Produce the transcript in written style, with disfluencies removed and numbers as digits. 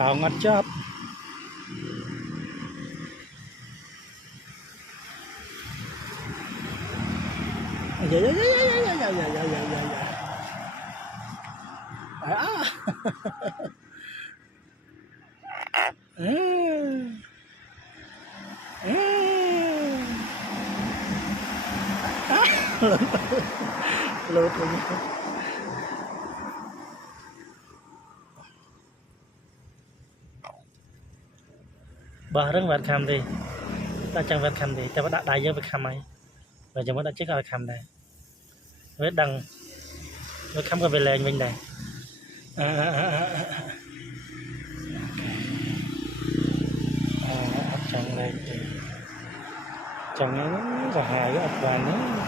Tao ngắt chóp. Dạ dạ dạ dạ dạ dạ dạ dạ dạ dạ. À. Lột rồi. Bà rất vật khăm đi, ta chẳng vật khăm đi, ta vẫn đã đại dương vật khăm ấy, và chúng ta chỉ có vật khăm này, với đằng, vật khăm có về lên mình này, trong này, trong nó có hai cái ập vàng nữa.